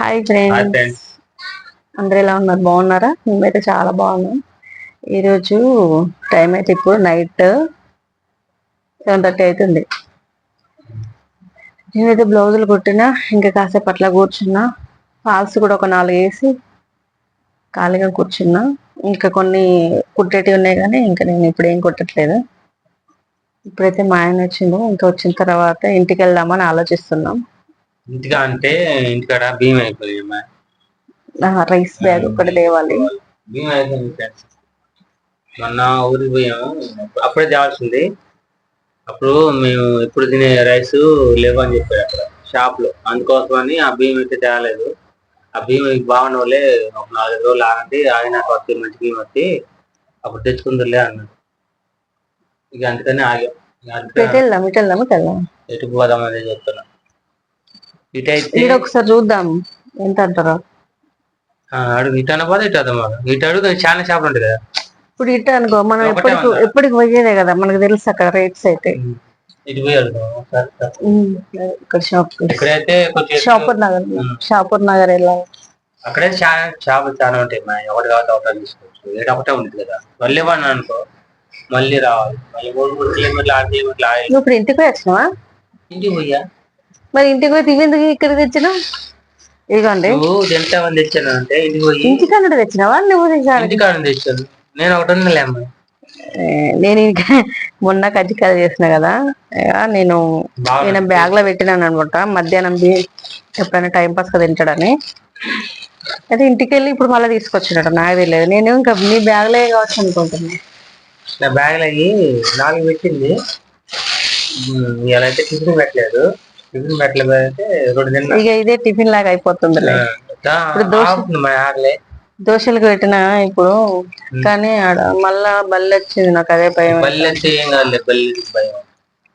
Hi friends, అందరు ఎలా ఉన్నారు? బాగున్నారా? మేమైతే చాలా బాగున్నాం. ఈరోజు టైం అయితే ఇప్పుడు నైట్ 7:30 అవుతుంది. నేనైతే బ్లౌజులు కుట్టినా, ఇంకా కాసేపు అట్లా కూర్చున్నా. ఫాల్స్ కూడా ఒక 4 వేసి ఖాళీగా కూర్చున్నా. ఇంకా కొన్ని కుట్టేటివి ఉన్నాయి కానీ ఇంకా నేను ఇప్పుడు ఏం కుట్టట్లేదు. ఇప్పుడైతే మా ఆయన వచ్చిండు. ఇంకా వచ్చిన తర్వాత ఇంటికి వెళ్దామని ఆలోచిస్తున్నాం. ఇంటికా అంటే ఇంటికాడ బియ్యం అయిపోయి రైస్ బ్యాగ్ ఒకటి తేవాలి. బియ్యం అయిపోయింది. మొన్న ఊరికి పోయాము, అప్పుడే తేవాల్సింది. అప్పుడు మేము ఎప్పుడు తినే రైస్ లేవని చెప్పారు అక్కడ షాప్ లో, అందుకోసమని ఆ బియ్యం అయితే తేలేదు. ఆ బియ్యం బాగున్న వాళ్ళే ఒక 4 రోజులు ఆగండి, ఆగినాక వస్తే మంచి బియ్యం వస్తే అప్పుడు తెచ్చుకుందరులే అన్నాడు. ఇక అందుకని ఆగాం. ఎటు పోదాం అదే చెప్తున్నా. ఇటైతే ఒకసారి చూద్దాం ఎంత అంటారా. అడుగు, ఇటు అనపోతే ఇటు అదమ్మా. ఇటు అడుగు, చాలా షాపులు ఉంటాయి కదా. ఇప్పుడు ఇటు అనుకో, మనం ఎప్పటికి పోయేదే కదా, మనకు తెలుసు అక్కడ రేట్స్ అయితే. ఇటు పోయి ఇక్కడ ఇక్కడైతే షాపూర్ నగర్ వెళ్ళాలి. అక్కడే షాపులు చాలా ఉంటాయి. ఒకటి కాబట్టి ఒకటి తీసుకోవచ్చు. ఒకటే ఉంటుంది కదా. మళ్ళీ ఇవ్వండి అనుకో, మళ్ళీ రావాలి. మళ్ళీ 3 కిలోమీటర్లు 6 కిలోమీటర్లు. ఇప్పుడు ఇంటికి పోయి వచ్చినావా? ఇంటికి పోయా. మరి ఇంటికి పోయి తినేందుకు ఇక్కడ తెచ్చినా? ఇదిగోండి, ఎంతమంది తెచ్చాను అంటే ఇంటికి పోయి. ఇంటికాడ తెచ్చినావా? నువ్వు ఇంటికాడ తెచ్చాను. నేను ఒకటి ఉందిలే అమ్మ. నేను ఇంకా మొన్న కజ్జికాయలు చేసిన కదా, నేను బ్యాగ్ లో పెట్టినాను అనమాట. మధ్యాహ్నం ఎప్పుడైనా టైం పాస్ గా తింటాడని. అయితే ఇంటికి వెళ్ళి ఇప్పుడు మళ్ళీ తీసుకొచ్చినట్టు నాకు తెలియదు. నేను ఇంకా మీ బ్యాగ్ లే కావచ్చు అనుకుంటున్నా. నా బ్యాగ్ లో 4 పెట్టింది. ఇలా అయితే టిఫిన్ పెట్టలేదు. టిఫిన్ పెట్టలేకపోతే 2 తిన్నా. ఇక ఇదే టిఫిన్ లాగా అయిపోతుంది. దోశలకు పెట్టినా ఇప్పుడు, కానీ ఆడ మళ్ళా బల్లి వచ్చింది. నాకు అదే భయం.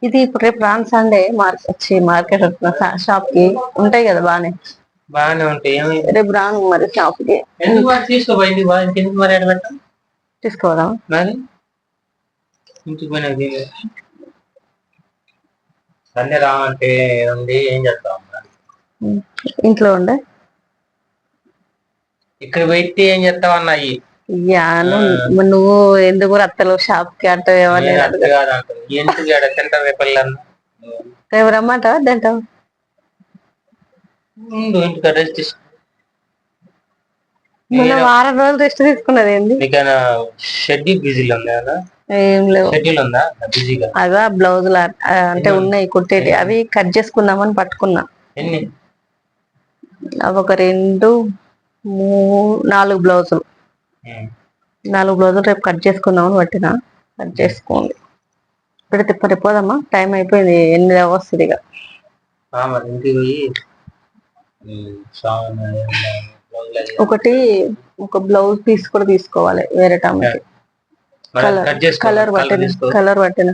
ఇది ఇప్పుడు రేపు రాను సండే మార్కెట్ షాప్ కి ఉంటాయి కదా, బాగానే ఉంటాయి. రేపు రాను మరి షాప్ కి. తీసుకోవడం మరి ఇంటికి పోయినది సండే రావంటే ఏం చేస్తాం? ఇంట్లో ఉండే ఇక్కడ పెట్టి ఏం చేస్తావు అన్నాయి. నువ్వు ఎందుకు రత్తలు షాప్ కి అంటే రేపు రమ్మంటావా వద్దంటావా? మనం వారం రోజులు రెస్ట్ తీసుకున్నది ఏంది? షెడ్యూల్ బిజీలో ఉందా? ఏం లేవు. అదా బ్లౌజులు అంటే ఉన్నాయి కుట్టేటి, అవి కట్ చేసుకుందామని పట్టుకున్నా. అవి ఒక 2, 3, 4 బ్లౌజులు. 4 బ్లౌజులు రేపు కట్ చేసుకుందామని పట్టినా. కట్ చేసుకోండి. ఇప్పుడు పోదమ్మా, టైం అయిపోయింది. 8 వస్తుంది. ఇక ఒక బ్లౌజ్ పీస్ కూడా తీసుకోవాలి వేరే టైంకి. కలర్ పట్టిన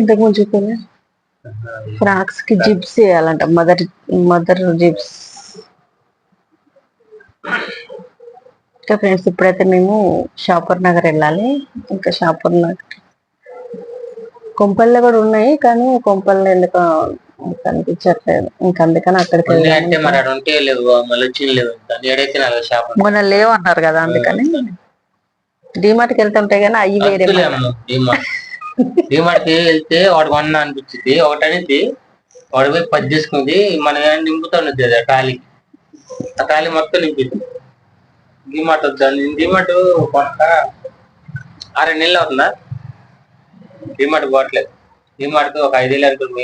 ఇంతకు ముందు చెప్పిన ఫ్రాక్స్ కి జిప్స్ వేయాలంట. Mother zips. ఇంకా ఫ్రెండ్స్, ఇప్పుడైతే మేము షాపూర్ నగర్ వెళ్ళాలి. ఇంకా షాపూర్ నగర్ కొంపల్లో కూడా ఉన్నాయి, కానీ కొంపల్లో ఎందుకు కనిపించట్లేదు. ఇంకా అందుకని అక్కడికి వెళ్ళాలి. మొన్న లేవు అన్నారు కదా, అందుకని డిమార్ట్కి వెళ్తుంటాయి కానీ అవి వేరే. డిమార్ట్కి వెళ్తే వాడు కొన్నా అనిపించింది. ఒకటి అనేది వాడు పోయి 10 తీసుకుంది. మనం నింపుతాను ట్రాలీకి, ఆ ట్రాలీ మొత్తం నింపింది. డిమార్ట్ వద్దాను. డిమార్ట్ కొనక 6 నెలలు అవుతుందా? డిమార్ట్ పోవట్లేదు. డిమార్ట్ ఒక 5 ఏళ్ళు అనుకుంటుంది.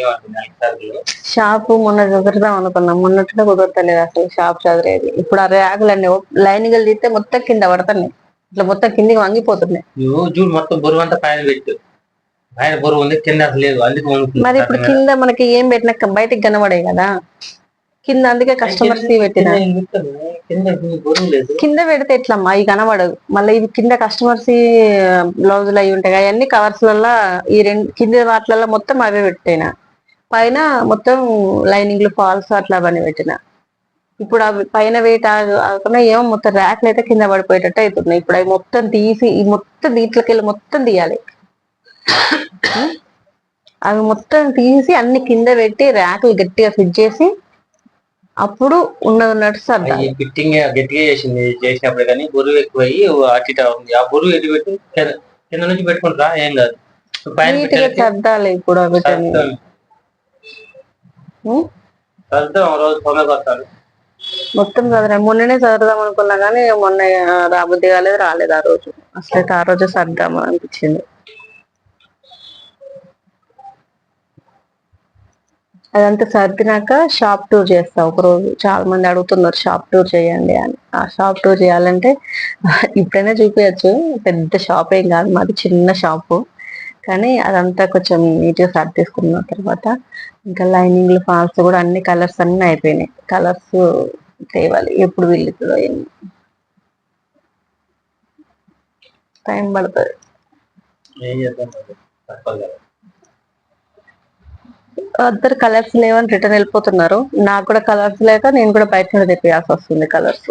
షాపు మొన్న కుదురుదాం అనుకున్నాం, మొన్నట్లో కుదరతలేదు అసలు. షాప్ చదిరేది ఇప్పుడు ఆ ర్యాగులన్నీ లైన్గా తీస్తే మొత్తం కింద పడుతున్నాయి. ఇట్లా మొత్తం కిందికి వంగిపోతున్నాయి. చూడు, మొత్తం బరువు అంతా పైన పెట్టు. పైన బరువు ఉంది, కింద లేదు. అందుకు మరి ఇప్పుడు కింద మనకి ఏం పెట్టినా బయటికి కనబడే కదా కింద. అందుకే కస్టమర్స్ పెట్టిన కింద పెడితే ఎట్లమ్మా ఇవి కనబడదు. మళ్ళీ ఇవి కింద కస్టమర్స్ బ్లౌజులు అవి ఉంటాయి. అవన్నీ కవర్స్ లలో ఈ 2 కింద వాటిలలో మొత్తం అవే పెట్టినా. పైన మొత్తం లైనింగ్లు ఫాల్స్ అట్లా అవన్నీ పెట్టిన. ఇప్పుడు అవి పైన వెయిట్ కాకుండా ఏమో మొత్తం ర్యాక్లు అయితే కింద పడిపోయేటట్టు అవుతున్నాయి. ఇప్పుడు అవి మొత్తం తీసి ఈ మొత్తం దీంట్లోకి వెళ్ళి మొత్తం తీయాలి. అవి మొత్తం తీసి అన్ని కింద పెట్టి ర్యాకులు గట్టిగా ఫిట్ చేసి అప్పుడు ఉన్నది ఉన్నట్టు సర్దాలి. అవి ఫిట్టింగ్ గట్టిగా చేసినప్పుడు కానీ బరువు ఎక్కువ అయ్యి అటు ఇటు ఉంది. ఆ బరువు ఎటు పెట్టి కింద నుంచి పెట్టుకుంటారా ఏం కాదు, పైన నీట్ గా పెట్టేసి సర్దాలి ఇప్పుడు వీటిని. సర్దుతాం ఒక రోజు తొందరగా వస్తారు. మొత్తం చదిరా మొన్ననే చదువుదాం అనుకున్నా కానీ మొన్న రాబుద్ది కాలేదు, రాలేదు ఆ రోజు. అసలు ఆ రోజు సర్దాము అనిపించింది. అదంతా సర్దినాక షాప్ టూర్ చేస్తా ఒక రోజు. చాలా మంది అడుగుతున్నారు షాప్ టూర్ చేయండి అని. ఆ షాప్ టూర్ చేయాలంటే ఇప్పుడైనా చూపించచ్చు, పెద్ద షాప్ ఏం కాదు, మాది చిన్న షాపు. కానీ అదంతా కొంచెం నీట్ గా సర్దేసుకున్న తర్వాత ఇంకా లైనింగ్లు ఫాల్స్ కూడా అన్ని కలర్స్ అన్ని అయిపోయినాయి. కలర్స్ తేవాలి, ఎప్పుడు వెళ్ళుతుందో ఏమో, టైం పడుతుంది. ఏం చేద్దాం మరి, తప్పదు కదా. అందరు కలర్స్ లేవని రిటర్న్ వెళ్ళిపోతున్నారు. నాకు కూడా కలర్స్ లేక నేను కూడా బయట నుండి తెప్పియాల్సి వస్తుంది కలర్స్.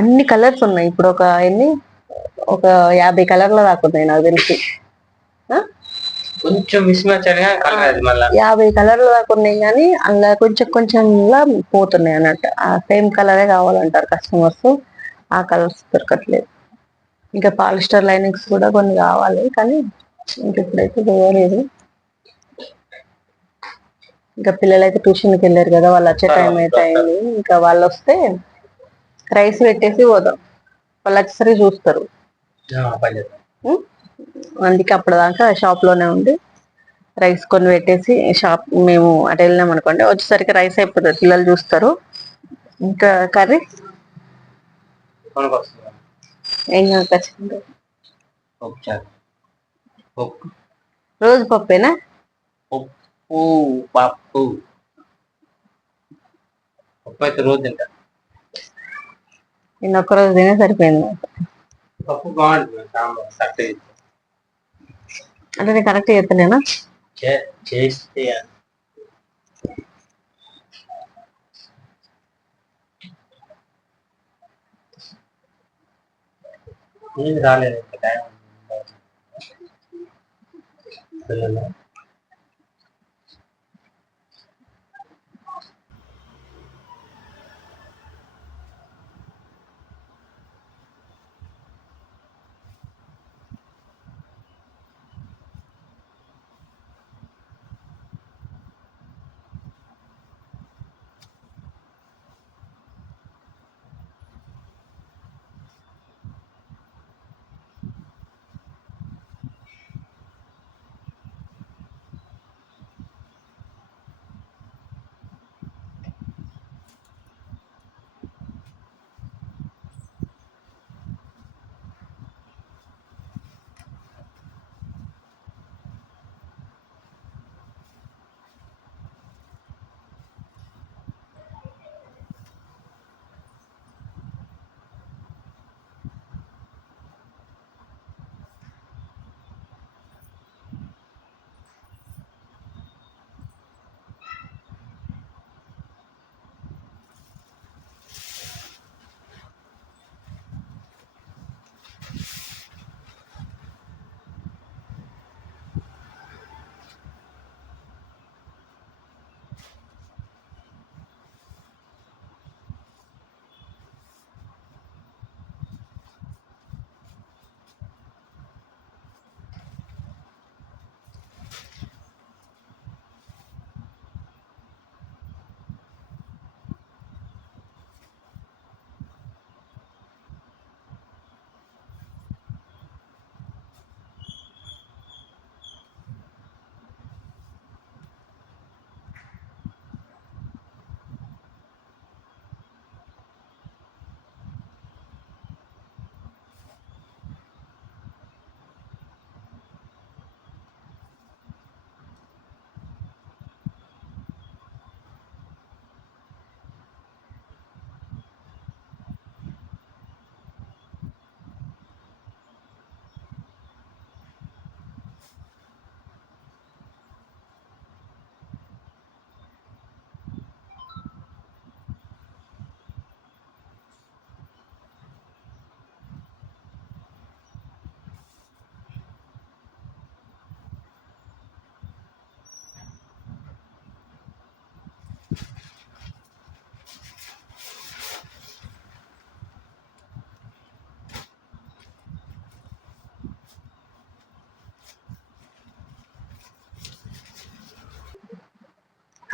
అన్ని కలర్స్ ఉన్నాయి ఇప్పుడు. ఒక 50 కలర్ల దాకా ఉన్నాయి నాకు తెలిసి. కొంచెం మిస్ మ్యాచ్ అని కలర్ అది మళ్ళీ 50 కలర్ల దాకా ఉన్నాయి కానీ అందులో కొంచెం కొంచెంలా పోతున్నాయి అన్నట్టు. ఆ సేమ్ కలరే కావాలంటారు కస్టమర్స్, ఆ కలర్స్ దొరకట్లేదు. ఇంకా పాలిస్టర్ లైనింగ్స్ కూడా కొన్ని కావాలి కానీ ఇంక ఇప్పుడైతే పోలేదు. ఇంకా పిల్లలు అయితే ట్యూషన్కి వెళ్ళారు కదా, వాళ్ళు వచ్చే టైం అయితే అయింది. ఇంకా వాళ్ళు వస్తే రైస్ పెట్టేసి పోదాం, వాళ్ళు వచ్చేసరికి చూస్తారు. అందుకే అప్పటిదాకా షాప్ లోనే ఉండి రైస్ కొని పెట్టేసి మేము అటు వెళ్ళినాం అనుకోండి, వచ్చేసరికి రైస్ అయిపోతుంది, పిల్లలు చూస్తారు. ఇంకా కర్రీ ఏం ఖచ్చితంగా రోజు పప్పేనా? పప్పు పప్పు పప్పు అయితే రోజు తింటా. నేను ఒక్కరోజు తినే సరిపోయింది. పప్పు బాగుంటుంది సాంబార్ కరెక్ట్ అంటే నేను కరెక్ట్ చేస్తలేనా? చేస్తే ఏది రాలేదు టైం పిల్లలు.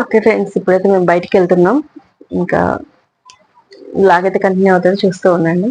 ఓకే ఫ్రెండ్స్, ఇప్పుడైతే మేము బయటికి వెళ్తున్నాం. ఇంకా లాగైతే కంటిన్యూ అవుతుంది, చూస్తూ ఉండండి.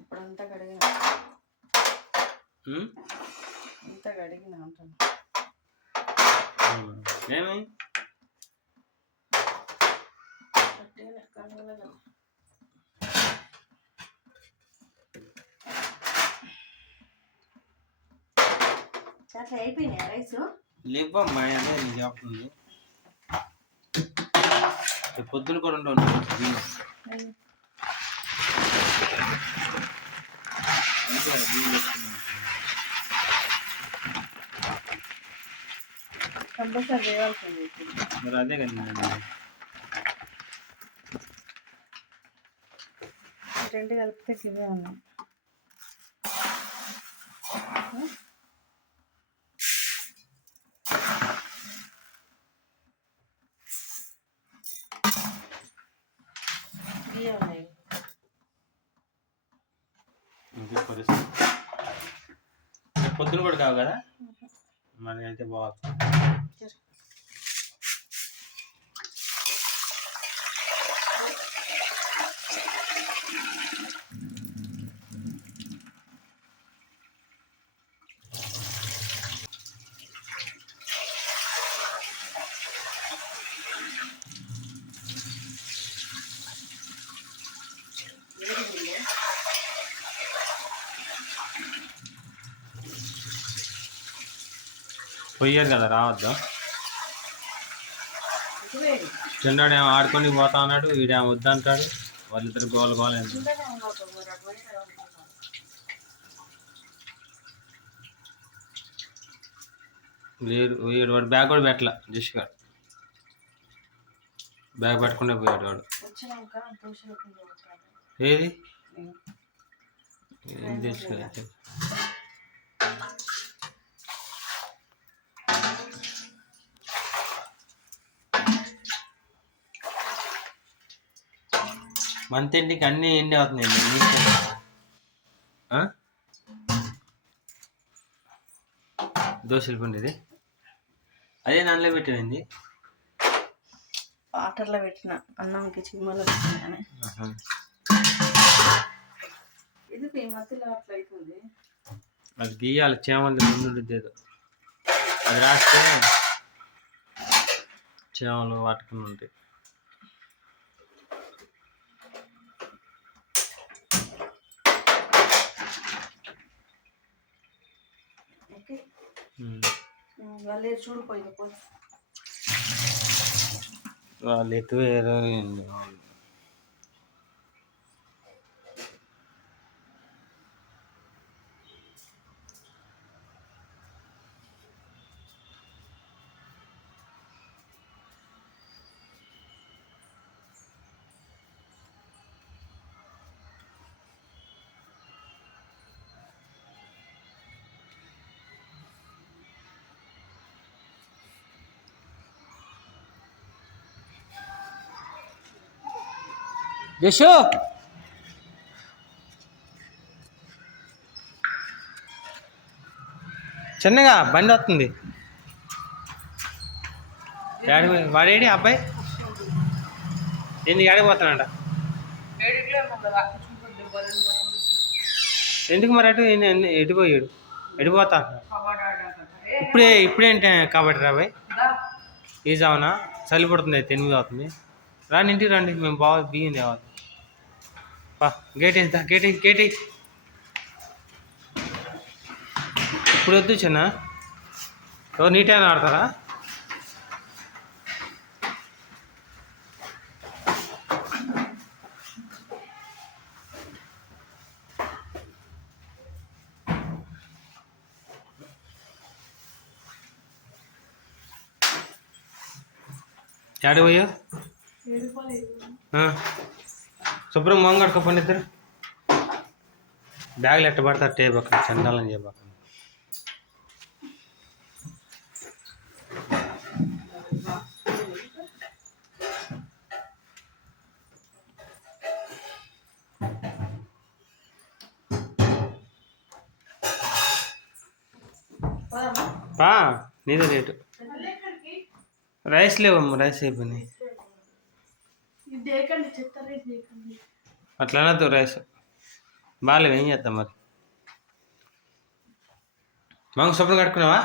ఇప్పుడంతా కడిగిన అంతా కడిగిన అంటాను. అయిపోయినాయి రైస్ లేవమ్మా, అదే నీకు చెప్తుంది. పొద్దున కూడా ఉండవు. కంపల్సరీ వేయాల్సింది. మరి అదే కదా రెండు కలిపితే ఇవే ఉన్నాయి. పొద్దున కూడా కావు కదా, మరి అయితే బాగుంది. పోయారు కదా, రావద్దా? చిన్నాడు ఏమో ఆడుకొని పోతా అన్నాడు, వీడేమో వద్దంటాడు. వాళ్ళిద్దరు గోల గోల. వీడు వాడు బ్యాగ్ కూడా పెట్టలా జస్ట్ గారు. బ్యాగ్ పట్టుకుంటే పోయాడు వాడు. ఏది ఏం తెచ్చుకోలేదు. మంత్ ఎండికి అన్నీ ఎండి అవుతున్నాయండి. దోశలు పండేది అదే దానిలో పెట్టింది. వాటర్లో పెట్టిన అన్నంకి చిమ్మలో పెట్టిన ఇది మధ్యలో అట్లా అవుతుంది. అది గీయాలి చేమలు ముందు ఏదో అది రాస్తే చేమలు వాటుకుని ఉంటాయి. వాళ్ళు ఎటు వేరే యశో చిన్నగా బండి వస్తుంది. వాడేడి అబ్బాయి ఎందుకు ఆడిపోతానంట? ఎందుకు మరి అటు ఎడిపోయాడు? ఎడిపోతా ఇప్పుడేంటి కాబట్టి రాబాయ్ ఈ జావునా చలి పడుతుంది. అయితే 8 అవుతుంది. రాండి ఇంటికి రండి, మేము బియ్యం తేవాలి. గేట్ వేస్తా, గేట్ ఇప్పుడు వద్దు చిన్న. ఎవరు నీట్గా ఆడతారా? యాడ పోయా శుభ్రం మొంగ కడుకోపండి ఇద్దరు. బ్యాగులు ఎట్ట పడతారు టేబుల్ అక్కడ చండాలని చెప్పాక. నీదే రేటు. రైస్ లేవమ్మా, రైస్ అయిపోయినాయి. అట్లా అనద్దు, రైస్ బాగాలేవు. ఏం చేద్దాం మరి? మంగ శుభ్రం కట్టుకున్నావా?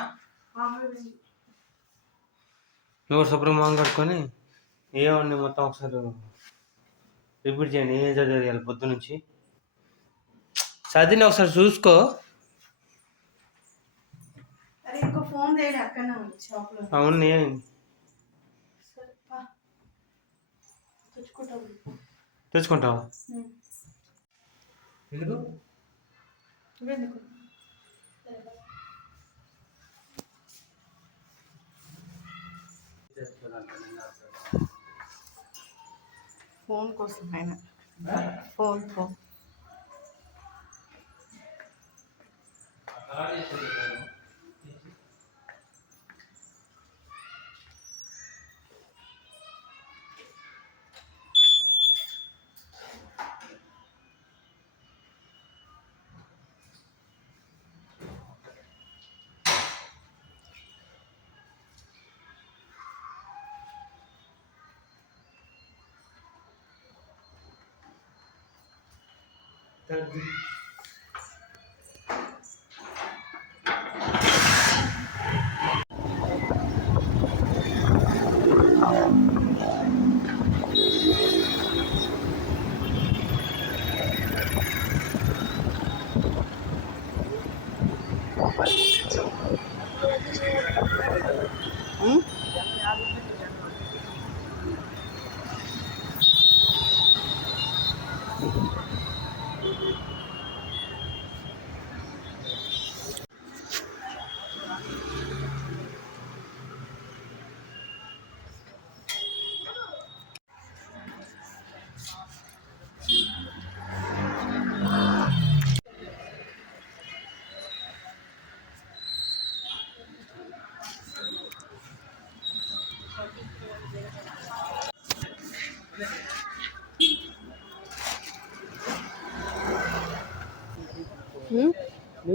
నువ్వు శుభ్రం మంగ కట్టుకొని ఏమండి మొత్తం ఒకసారి రిపీట్ చేయండి. ఏం చదివాలి పొద్దు నుంచి చదివిన ఒకసారి చూసుకో. అవును తెచ్చుకుంటావా? ఫోన్ కోసం ఆయన ఫోన్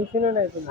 మిషన్ అవుతుంది.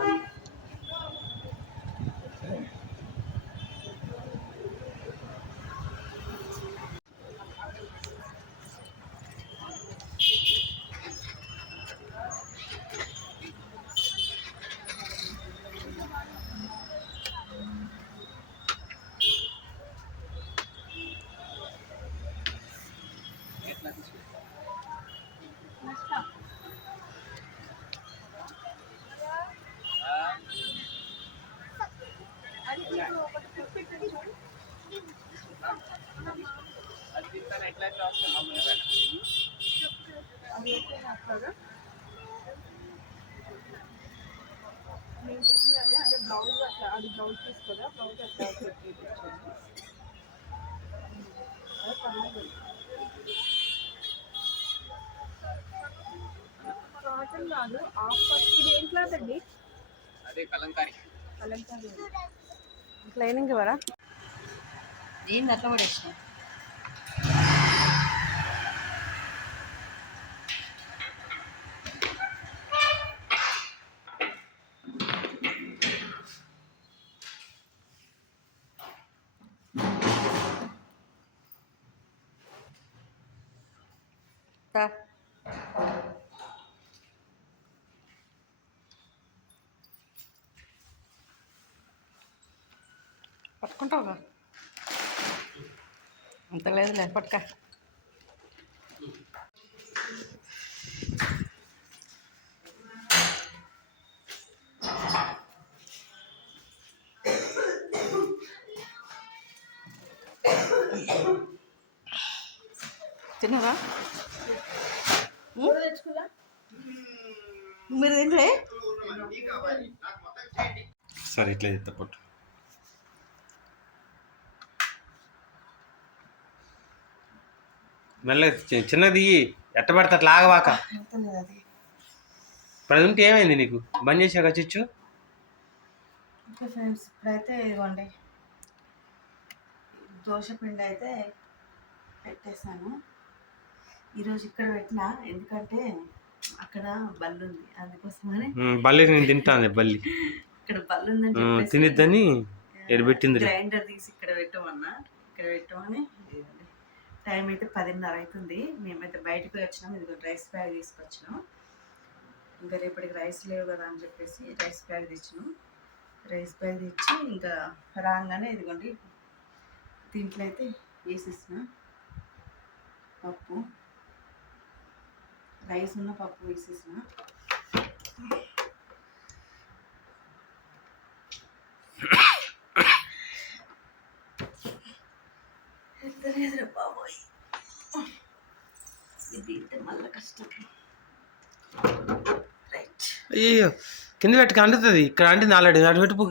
నేను చెప్పినది అంటే బ్లౌజ్ అట్లా అది బ్లౌజ్ తీసుకోదా బ్లౌజ్ అట్లా కాటన్ కాదు ఆఫ్ ఇది ఏం క్లాత్ అండి? అదే కలంకారీ. కలంకారీ లైనింగ్ ఇవ్వరా? ఏంది అట్లా పడేసిన? పట్టుకుంటావుగా? అంత లేదులే, పట్టుక. తిన్నారా? మీరు తింటే సరే ఇట్లా చెప్తా పట్టు. మెల్లగా చిన్నది ఎట్ట పడితే అట్లా ఆగవాక. ప్రజెంట్ ఏమైంది నీకు? బంద్ చేసాక చిచ్చు. ఓకే ఫ్రెండ్స్, ఇప్పుడైతే ఇవ్వండి దోశ పిండి అయితే పెట్టేశాను. ఈరోజు ఇక్కడ పెట్టినా ఎందుకంటే అక్కడ బల్లి ఉంది, అందుకోసమని. బల్లి నేను తింటాను, బల్లి ఇక్కడ బల్లి ఉందని చెప్పేసి తినిద్దని పెట్టింది. గ్రైండర్ తీసి ఇక్కడ పెట్టమన్నా, ఇక్కడ పెట్టమని. టైం అయితే 10:30 అవుతుంది. మేమైతే బయటకు వచ్చినాం. ఇది రైస్ బ్యాగ్ తీసుకొచ్చినాం. ఇంకా రేపటికి రైస్ లేవు కదా అని చెప్పేసి రైస్ బ్యాగ్ తెచ్చినాం. రైస్ బ్యాగ్ తెచ్చి ఇంకా రాగానే ఇదిగోండి దీంట్లో అయితే వేసేసిన పప్పు, రైస్ ఉన్న పప్పు వేసేసిన. ఎత్తలేదురా బాబోయ్, ఇది మళ్ళీ కష్టం. అయ్యో కింద పెట్టుకు అంటుతుంది. ఇక్కడ అంటే ఆల్రెడీ అటు పెట్టు.